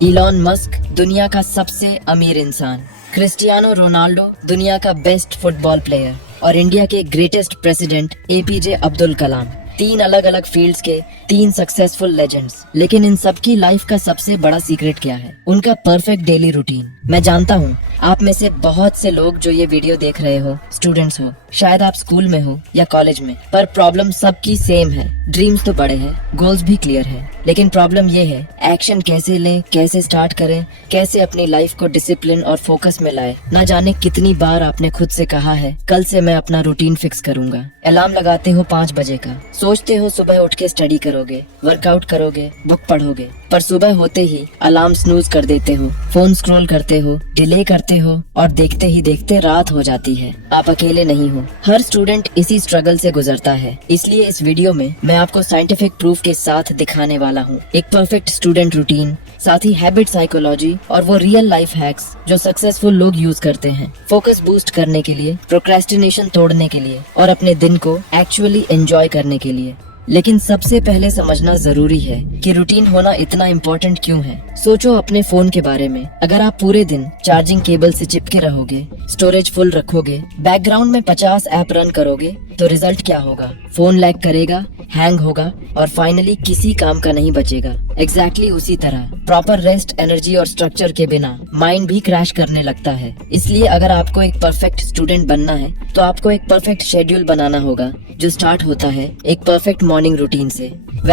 Elon Musk दुनिया का सबसे अमीर इंसान, क्रिस्टियानो रोनाल्डो दुनिया का बेस्ट फुटबॉल प्लेयर और इंडिया के greatest president APJ Abdul Kalam. तीन अलग अलग फील्ड्स के तीन सक्सेसफुल लेजेंड्स। लेकिन इन सबकी लाइफ का सबसे बड़ा सीक्रेट क्या है? उनका परफेक्ट डेली रूटीन। मैं जानता हूँ आप में से बहुत से लोग जो ये वीडियो देख रहे हो स्टूडेंट्स हो, शायद आप स्कूल में हो या कॉलेज में, पर प्रॉब्लम सबकी सेम है। ड्रीम्स तो बड़े हैं, गोल्स भी क्लियर है, लेकिन प्रॉब्लम ये है एक्शन कैसे लें, कैसे स्टार्ट करें, कैसे अपनी लाइफ को डिसिप्लिन और फोकस में लाए। ना जाने कितनी बार आपने खुद से कहा है कल से मैं अपना रूटीन फिक्स करूंगा। अलार्म लगाते हो 5 बजे का, सोचते हो सुबह उठ के स्टडी करोगे, वर्कआउट करोगे, बुक पढ़ोगे, पर सुबह होते ही अलार्म स्नूज कर देते हो, फोन स्क्रॉल करते हो, डिले करते हो और देखते ही देखते रात हो जाती है। आप अकेले नहीं हो, हर स्टूडेंट इसी स्ट्रगल से गुजरता है। इसलिए इस वीडियो में मैं आपको साइंटिफिक प्रूफ के साथ दिखाने वाला हूँ एक परफेक्ट स्टूडेंट रूटीन, साथ ही हैबिट साइकोलॉजी और वो रियल लाइफ हैक्स जो सक्सेसफुल लोग यूज करते हैं फोकस बूस्ट करने के लिए, प्रोक्रेस्टिनेशन तोड़ने के लिए और अपने दिन को एक्चुअली एंजॉय करने के लिए। लेकिन सबसे पहले समझना जरूरी है कि रूटीन होना इतना इम्पोर्टेंट क्यों है। सोचो अपने फोन के बारे में। अगर आप पूरे दिन चार्जिंग केबल से चिपके रहोगे, स्टोरेज फुल रखोगे, बैकग्राउंड में 50 ऐप रन करोगे, तो रिजल्ट क्या होगा? फोन लैग करेगा, हैंग होगा और फाइनली किसी काम का नहीं बचेगा। एग्जैक्टली उसी तरह प्रॉपर रेस्ट, एनर्जी और स्ट्रक्चर के बिना माइंड भी क्रैश करने लगता है। इसलिए अगर आपको एक परफेक्ट स्टूडेंट बनना है तो आपको एक परफेक्ट शेड्यूल बनाना होगा जो स्टार्ट होता है एक परफेक्ट मॉर्निंग रूटीन से।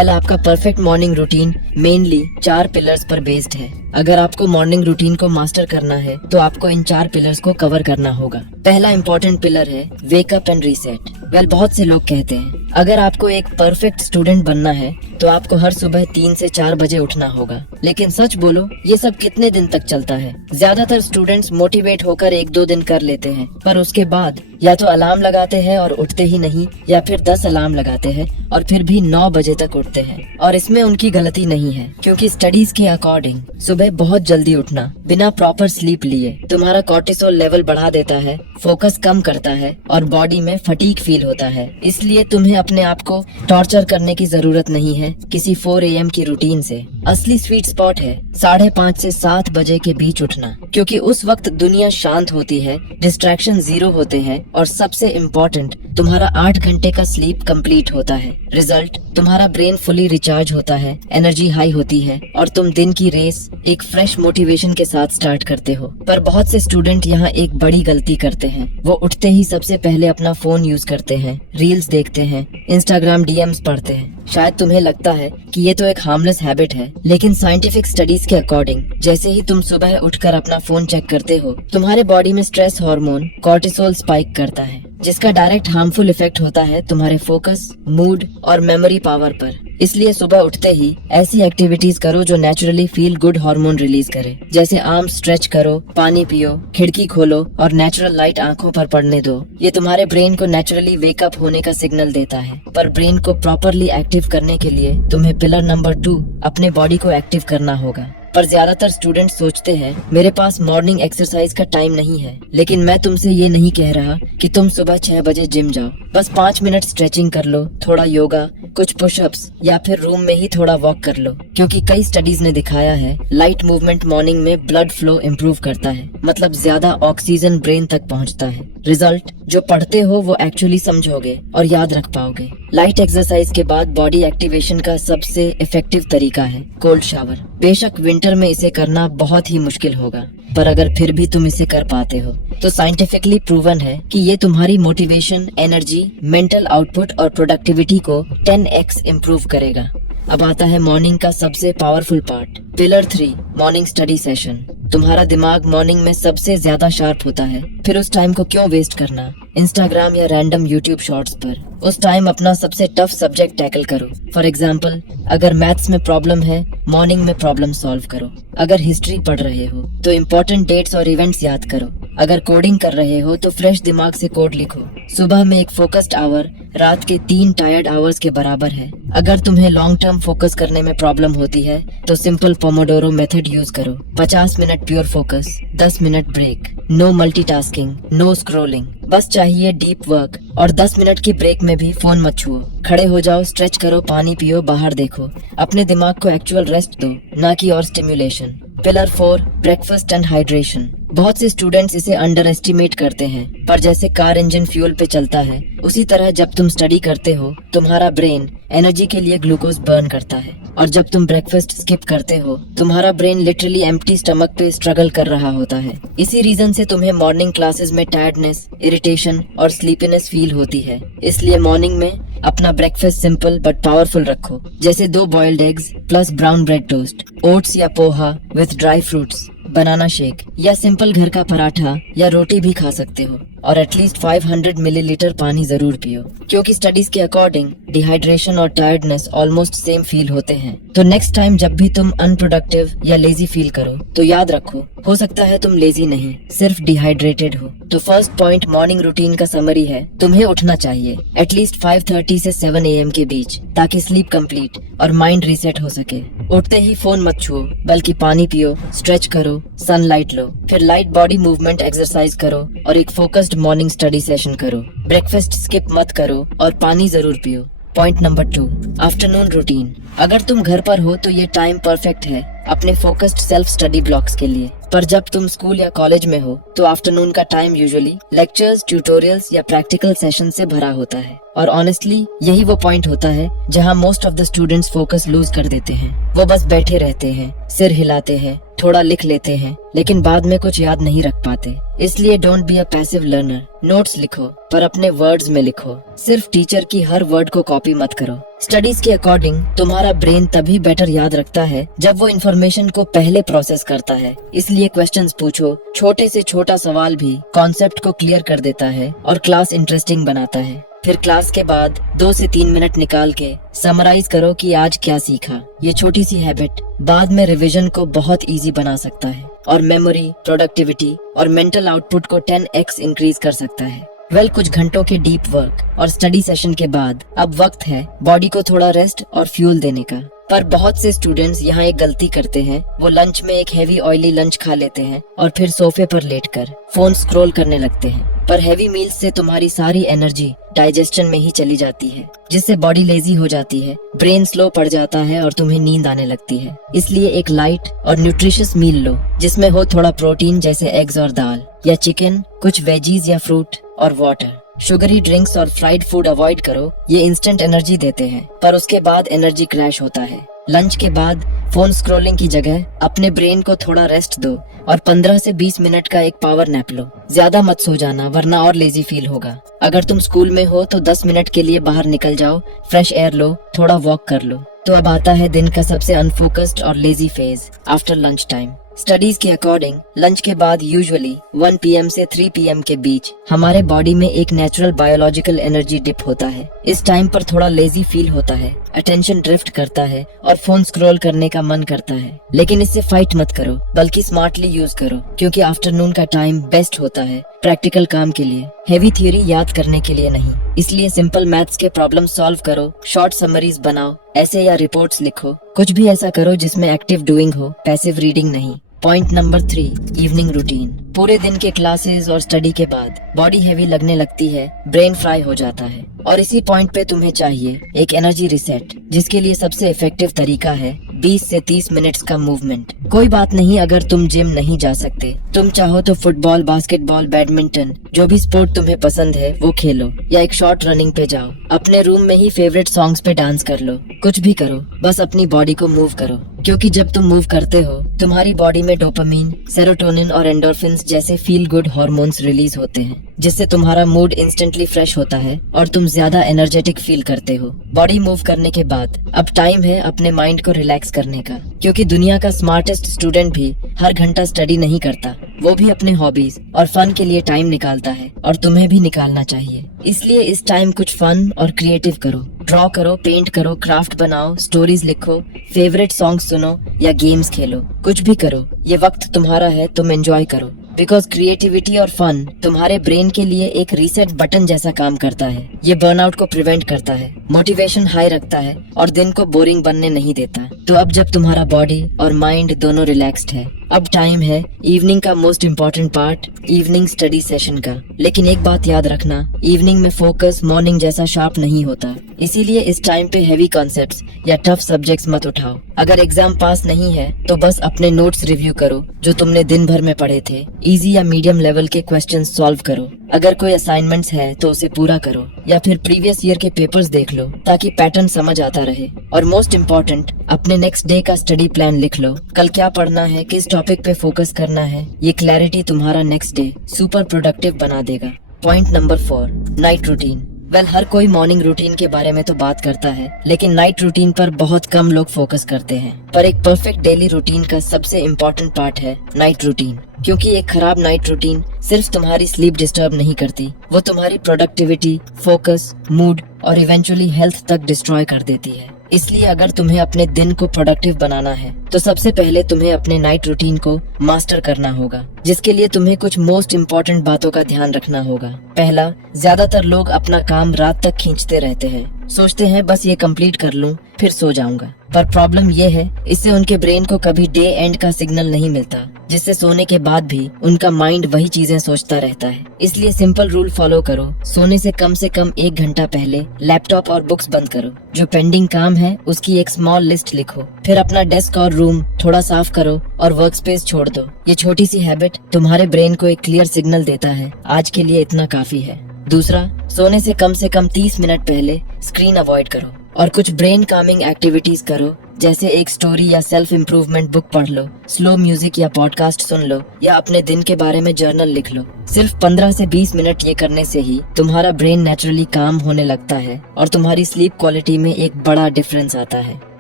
आपका perfect morning routine mainly 4 pillars पर बेस्ड है। अगर आपको मॉर्निंग रूटीन को मास्टर करना है तो आपको इन 4 पिलर्स को कवर करना होगा। पहला इम्पोर्टेंट पिलर है वेक अप एंड रीसेट। बहुत से लोग कहते हैं अगर आपको एक परफेक्ट स्टूडेंट बनना है तो आपको हर सुबह 3 से 4 बजे उठना होगा। लेकिन सच बोलो, ये सब कितने दिन तक चलता है? ज्यादातर स्टूडेंट्स मोटिवेट होकर 1-2 दिन कर लेते हैं, पर उसके बाद या तो अलार्म लगाते हैं और उठते ही नहीं, या फिर 10 अलार्म लगाते हैं और फिर भी 9 बजे तक उठते हैं। और इसमें उनकी गलती नहीं है, क्योंकि स्टडीज के अकॉर्डिंग सुबह बहुत जल्दी उठना बिना प्रॉपर स्लीप लिए तुम्हारा कॉर्टिसोल लेवल बढ़ा देता है, फोकस कम करता है और बॉडी में फटीग फील होता है। इसलिए तुम्हें अपने आप को टॉर्चर करने की जरूरत नहीं है किसी 4 AM की रूटीन से। असली स्वीट स्पॉट है 5:30 से 7 बजे के बीच उठना, क्योंकि उस वक्त दुनिया शांत होती है, डिस्ट्रैक्शन 0 होते हैं और सबसे इम्पोर्टेंट तुम्हारा 8 घंटे का स्लीप कंप्लीट होता है। रिजल्ट, तुम्हारा ब्रेन फुली रिचार्ज होता है, एनर्जी हाई होती है और तुम दिन की रेस एक फ्रेश मोटिवेशन के साथ स्टार्ट करते हो। पर बहुत से स्टूडेंट यहाँ एक बड़ी गलती करते हैं। वो उठते ही सबसे पहले अपना फोन यूज करते हैं, रील्स देखते हैं, इंस्टाग्राम डीएम्स पढ़ते हैं। शायद तुम्हें लगता है कि ये तो एक हार्मलेस हैबिट है, लेकिन साइंटिफिक स्टडीज के अकॉर्डिंग जैसे ही तुम सुबह उठकर अपना फोन चेक करते हो, तुम्हारे बॉडी में स्ट्रेस हार्मोन कॉर्टिसोल स्पाइक करता है, जिसका डायरेक्ट हार्मफुल इफेक्ट होता है तुम्हारे फोकस, मूड और मेमोरी पावर पर। इसलिए सुबह उठते ही ऐसी एक्टिविटीज करो जो naturally feel good hormone release करे, जैसे आर्म स्ट्रेच करो, पानी पियो, खिड़की खोलो और नेचुरल लाइट आंखों पर पड़ने दो। ये तुम्हारे ब्रेन को नेचुरली वेकअप होने का सिग्नल देता है। पर ब्रेन को प्रॉपरली एक्टिव करने के लिए तुम्हें पिलर नंबर 2 अपने बॉडी को एक्टिव करना होगा। पर ज्यादातर स्टूडेंट सोचते हैं मेरे पास मॉर्निंग एक्सरसाइज का टाइम नहीं है। लेकिन मैं तुमसे ये नहीं कह रहा कि तुम सुबह 6 बजे जिम जाओ। बस 5 मिनट स्ट्रेचिंग कर लो, थोड़ा योगा, कुछ पुशअप्स या फिर रूम में ही थोड़ा वॉक कर लो, क्योंकि कई स्टडीज ने दिखाया है लाइट मूवमेंट मॉर्निंग में ब्लड फ्लो इम्प्रूव करता है, मतलब ज्यादा ऑक्सीजन ब्रेन तक पहुंचता है। रिजल्ट, जो पढ़ते हो वो एक्चुअली समझोगे और याद रख पाओगे। लाइट एक्सरसाइज के बाद बॉडी एक्टिवेशन का सबसे इफेक्टिव तरीका है कोल्ड शावर। बेशक विंटर में इसे करना बहुत ही मुश्किल होगा, पर अगर फिर भी तुम इसे कर पाते हो तो साइंटिफिकली प्रूवन है कि ये तुम्हारी मोटिवेशन, एनर्जी, मेंटल आउटपुट और प्रोडक्टिविटी को 10x इम्प्रूव करेगा। अब आता है मॉर्निंग का सबसे powerful part, pillar 3 morning study session. तुम्हारा दिमाग मॉर्निंग में सबसे ज्यादा शार्प होता है, फिर उस टाइम को क्यों वेस्ट करना इंस्टाग्राम या रैंडम यूट्यूब शॉर्ट्स पर? उस टाइम अपना सबसे टफ सब्जेक्ट टैकल करो। फॉर एग्जाम्पल, अगर मैथ्स में प्रॉब्लम है, मॉर्निंग में प्रॉब्लम सॉल्व करो। अगर हिस्ट्री पढ़ रहे हो तो इम्पोर्टेंट डेट्स और इवेंट्स याद करो। अगर कोडिंग कर रहे हो तो फ्रेश दिमाग से कोड लिखो। सुबह में एक फोकस्ड आवर रात के 3 टायर्ड आवर्स के बराबर है। अगर तुम्हें लॉन्ग टर्म फोकस करने में प्रॉब्लम होती है तो सिंपल पोमोडोरो मेथड यूज करो। 50 minute pure focus, 10 minute break, no multitasking, no scrolling, बस चाहिए डीप वर्क। और 10 मिनट की ब्रेक में भी फोन मत छुओ। खड़े हो जाओ, स्ट्रेच करो, पानी पियो, बाहर देखो। अपने दिमाग को एक्चुअल रेस्ट दो, ना कि और stimulation. Pillar 4, breakfast and hydration. बहुत से स्टूडेंट्स इसे अंडर एस्टिमेट करते हैं, पर जैसे कार इंजन फ्यूल पे चलता है, उसी तरह जब तुम स्टडी करते हो तुम्हारा ब्रेन एनर्जी के लिए ग्लूकोज बर्न करता है, और जब तुम ब्रेकफास्ट स्किप करते हो तुम्हारा ब्रेन लिटरली एम्प्टी स्टमक पे स्ट्रगल कर रहा होता है। इसी रीजन से तुम्हें मॉर्निंग क्लासेस में टायर्डनेस, इरिटेशन और स्लीपीनेस फील होती है। इसलिए मॉर्निंग में अपना ब्रेकफास्ट सिंपल बट पावरफुल रखो, जैसे 2 boiled eggs plus brown bread toast, oats या poha with dry fruits, banana shake या सिंपल घर का पराठा या रोटी भी खा सकते हो, और एटलीस्ट 500 मिलीलीटर पानी जरूर पियो, क्योंकि स्टडीज के अकॉर्डिंग डिहाइड्रेशन और टायर्डनेस ऑलमोस्ट सेम फील होते हैं। तो नेक्स्ट टाइम जब भी तुम अनप्रोडक्टिव या लेजी फील करो तो याद रखो, हो सकता है तुम लेजी नहीं, सिर्फ डिहाइड्रेटेड हो। तो फर्स्ट पॉइंट मॉर्निंग रूटीन का समरी है, तुम्हें उठना चाहिए एटलीस्ट 5:30 से 7 AM के बीच, ताकि स्लीप कंप्लीट और माइंड रीसेट हो सके। उठते ही फोन मत छुओ, बल्कि पानी पियो, स्ट्रेच करो, सनलाइट लो, फिर लाइट बॉडी मूवमेंट एक्सरसाइज करो और एक फोकस्ड मॉर्निंग स्टडी सेशन करो। ब्रेकफास्ट स्किप मत करो और पानी जरूर पियो। Point number 2, afternoon routine. अगर तुम घर पर हो तो ये टाइम परफेक्ट है अपने फोकस्ड सेल्फ स्टडी ब्लॉक्स के लिए, पर जब तुम स्कूल या कॉलेज में हो तो आफ्टरनून का टाइम यूजुअली लेक्चर्स, ट्यूटोरियल्स या प्रैक्टिकल सेशन से भरा होता है, और ऑनेस्टली यही वो पॉइंट होता है जहां most of the students focus lose कर देते हैं। वो बस बैठे रहते हैं, सिर हिलाते हैं, थोड़ा लिख लेते हैं, लेकिन बाद में कुछ याद नहीं रख पाते। इसलिए don't be a passive learner. Notes लिखो, पर अपने वर्ड्स में लिखो, सिर्फ टीचर की हर वर्ड को कॉपी मत करो। स्टडीज के अकॉर्डिंग तुम्हारा ब्रेन तभी बेटर याद रखता है जब वो इन्फॉर्मेशन को पहले प्रोसेस करता है। इसलिए क्वेश्चंस पूछो, छोटे से छोटा सवाल भी कॉन्सेप्ट को क्लियर कर देता है और क्लास इंटरेस्टिंग बनाता है। फिर क्लास के बाद 2 से 3 मिनट निकाल के समराइज करो कि आज क्या सीखा। ये छोटी सी हैबिट बाद में रिवीजन को बहुत इजी बना सकता है और मेमोरी, प्रोडक्टिविटी और मेंटल आउटपुट को 10x इंक्रीज कर सकता है। कुछ घंटों के डीप वर्क और स्टडी सेशन के बाद अब वक्त है बॉडी को थोड़ा रेस्ट और फ्यूल देने का। पर बहुत से स्टूडेंट्स यहाँ एक गलती करते हैं, वो लंच में एक हैवी ऑयली लंच खा लेते हैं और फिर सोफे पर लेटकर फोन स्क्रॉल करने लगते हैं। पर हैवी मील्स से तुम्हारी सारी एनर्जी डाइजेशन में ही चली जाती है, जिससे बॉडी लेजी हो जाती है, ब्रेन स्लो पड़ जाता है और तुम्हें नींद आने लगती है। इसलिए एक लाइट और न्यूट्रिशियस मील लो, जिसमें हो थोड़ा प्रोटीन जैसे एग्स और दाल या चिकन, कुछ वेजीज या फ्रूट और वाटर। शुगरी ड्रिंक्स और फ्राइड फूड अवॉइड करो, ये इंस्टेंट एनर्जी देते हैं पर उसके बाद एनर्जी क्रैश होता है। लंच के बाद फोन स्क्रॉलिंग की जगह अपने ब्रेन को थोड़ा रेस्ट दो और 15 से 20 मिनट का एक पावर नैप लो। ज्यादा मत सो जाना, वरना और लेजी फील होगा। अगर तुम स्कूल में हो तो 10 मिनट के लिए बाहर निकल जाओ, फ्रेश एयर लो, थोड़ा वॉक कर लो। तो अब आता है दिन का सबसे अनफोकस्ड और lazy phase, after lunch time. Studies के अकॉर्डिंग लंच के बाद यूजुअली 1 PM से 3 PM के बीच हमारे बॉडी में एक नेचुरल बायोलॉजिकल एनर्जी डिप होता है। इस टाइम पर थोड़ा लेजी फील होता है, अटेंशन ड्रिफ्ट करता है और फोन स्क्रॉल करने का मन करता है। लेकिन इससे फाइट मत करो, बल्कि स्मार्टली यूज करो, क्योंकि आफ्टरनून का टाइम बेस्ट होता है प्रैक्टिकल काम के लिए, हेवी थ्योरी याद करने के लिए नहीं। इसलिए सिंपल मैथ्स के प्रॉब्लम सॉल्व करो, शॉर्ट समरीज बनाओ, ऐसे या रिपोर्ट्स लिखो, कुछ भी ऐसा करो जिसमें एक्टिव डूइंग हो, पैसिव रीडिंग नहीं। Point number 3, evening routine. पूरे दिन के क्लासेस और स्टडी के बाद बॉडी हैवी लगने लगती है, ब्रेन फ्राई हो जाता है, और इसी पॉइंट पे तुम्हें चाहिए एक एनर्जी रिसेट, जिसके लिए सबसे इफेक्टिव तरीका है 20 से 30 मिनट्स का मूवमेंट। कोई बात नहीं अगर तुम जिम नहीं जा सकते, तुम चाहो तो फुटबॉल, बास्केटबॉल, बैडमिंटन, जो भी स्पोर्ट तुम्हें पसंद है वो खेलो, या एक शॉर्ट रनिंग पे जाओ। अपने रूम में ही फेवरेट सॉन्ग्स पे डांस कर लो, कुछ भी करो, बस अपनी बॉडी को मूव करो, क्योंकि जब तुम मूव करते हो तुम्हारी बॉडी में डोपामीन, सेरोटोनिन और एंडोर्फिन्स जैसे फील गुड हार्मोन्स रिलीज होते हैं, जिससे तुम्हारा मूड इंस्टेंटली फ्रेश होता है और तुम ज्यादा एनर्जेटिक फील करते हो। बॉडी मूव करने के बाद अब टाइम है अपने माइंड को रिलैक्स करने का, क्योंकि दुनिया का स्मार्टेस्ट स्टूडेंट भी हर घंटा स्टडी नहीं करता, वो भी अपने हॉबीज और फन के लिए टाइम निकालता है, और तुम्हें भी निकालना चाहिए। इसलिए इस टाइम कुछ फन और क्रिएटिव करो, ड्रॉ करो, पेंट करो, क्राफ्ट बनाओ, स्टोरीज लिखो, फेवरेट सॉन्ग सुनो या गेम्स खेलो, कुछ भी करो। ये वक्त तुम्हारा है, तुम एंजॉय करो, बिकॉज क्रिएटिविटी और फन तुम्हारे ब्रेन के लिए एक रीसेट बटन जैसा काम करता है। ये बर्नआउट को प्रिवेंट करता है, मोटिवेशन हाई रखता है और दिन को बोरिंग बनने नहीं देता। तो अब जब तुम्हारा बॉडी और माइंड दोनों रिलैक्स्ड है, अब टाइम है इवनिंग का most important part, evening study session का। लेकिन एक बात याद रखना, इवनिंग में फोकस मॉर्निंग जैसा शार्प नहीं होता, इसीलिए इस टाइम पे हैवी कॉन्सेप्ट्स या टफ सब्जेक्ट्स मत उठाओ। अगर एग्जाम पास नहीं है तो बस अपने नोट्स रिव्यू करो जो तुमने दिन भर में पढ़े थे। इजी या मीडियम लेवल के क्वेश्चंस सॉल्व करो। अगर कोई असाइनमेंट्स है तो उसे पूरा करो या फिर प्रीवियस ईयर के पेपर्स देख लो ताकि पैटर्न समझ आता रहे। और मोस्ट इम्पोर्टेंट, अपने नेक्स्ट डे का स्टडी प्लान लिख लो। कल क्या पढ़ना है, किस टॉपिक पे फोकस करना है, ये क्लैरिटी तुम्हारा नेक्स्ट डे सुपर प्रोडक्टिव बना देगा। Point number 4, night routine. Well, हर कोई मॉर्निंग रूटीन के बारे में तो बात करता है, लेकिन नाइट रूटीन पर बहुत कम लोग फोकस करते हैं। पर एक परफेक्ट डेली रूटीन का सबसे इम्पोर्टेंट पार्ट है नाइट रूटीन, क्योंकि एक खराब नाइट रूटीन सिर्फ तुम्हारी स्लीप डिस्टर्ब नहीं करती, वो तुम्हारी प्रोडक्टिविटी, फोकस, मूड और इवेंचुअली हेल्थ तक डिस्ट्रॉय कर देती है। इसलिए अगर तुम्हें अपने दिन को प्रोडक्टिव बनाना है तो सबसे पहले तुम्हें अपने नाइट रूटीन को मास्टर करना होगा, जिसके लिए तुम्हें कुछ मोस्ट इम्पोर्टेंट बातों का ध्यान रखना होगा। पहला, ज्यादातर लोग अपना काम रात तक खींचते रहते हैं, सोचते हैं बस ये कंप्लीट कर लूं फिर सो जाऊंगा। पर प्रॉब्लम ये है, इससे उनके ब्रेन को कभी डे एंड का सिग्नल नहीं मिलता, जिससे सोने के बाद भी उनका माइंड वही चीजें सोचता रहता है। इसलिए सिंपल रूल फॉलो करो, सोने से कम 1 घंटा पहले लैपटॉप और बुक्स बंद करो। जो पेंडिंग काम है उसकी एक स्मॉल लिस्ट लिखो। फिर अपना डेस्क और रूम थोड़ा साफ करो और वर्क स्पेस छोड़ दो। ये छोटी सी हैबिट तुम्हारे ब्रेन को एक क्लियर सिग्नल देता है, आज के लिए इतना काफी है। दूसरा, सोने से कम 30 मिनट पहले स्क्रीन अवॉइड करो और कुछ ब्रेन कामिंग एक्टिविटीज करो, जैसे एक स्टोरी या सेल्फ इम्प्रूवमेंट बुक पढ़ लो, स्लो म्यूजिक या पॉडकास्ट सुन लो, या अपने दिन के बारे में जर्नल लिख लो। सिर्फ 15 से 20 मिनट ये करने से ही तुम्हारा ब्रेन नेचुरली काम होने लगता है और तुम्हारी स्लीप क्वालिटी में एक बड़ा डिफरेंस आता है।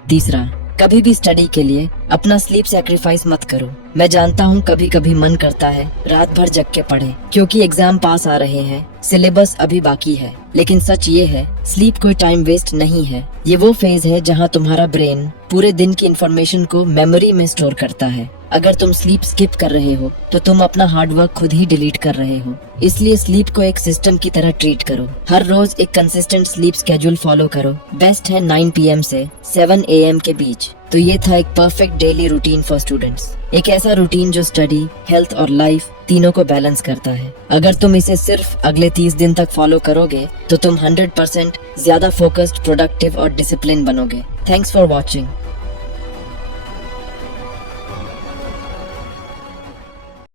तीसरा, कभी भी स्टडी के लिए अपना स्लीप सैक्रिफाइस मत करो। मैं जानता हूँ कभी कभी मन करता है रात भर जग के पढ़े, क्योंकि एग्जाम पास आ रहे हैं, सिलेबस अभी बाकी है। लेकिन सच ये है, स्लीप कोई टाइम वेस्ट नहीं है। ये वो फेज है जहाँ तुम्हारा ब्रेन पूरे दिन की इंफॉर्मेशन को मेमोरी में स्टोर करता है। अगर तुम स्लीप स्किप कर रहे हो तो तुम अपना हार्डवर्क खुद ही डिलीट कर रहे हो। इसलिए स्लीप को एक सिस्टम की तरह ट्रीट करो। हर रोज एक कंसिस्टेंट स्लीप स्केड्यूल फॉलो करो। बेस्ट है 9 PM से 7 AM के बीच। तो ये था एक perfect daily routine for students. एक ऐसा रूटीन जो स्टडी, हेल्थ और लाइफ तीनों को बैलेंस करता है। अगर तुम इसे सिर्फ अगले 30 दिन तक फॉलो करोगे तो तुम 100% ज्यादा फोकस्ड, प्रोडक्टिव और डिसिप्लिन बनोगे। Thanks for watching.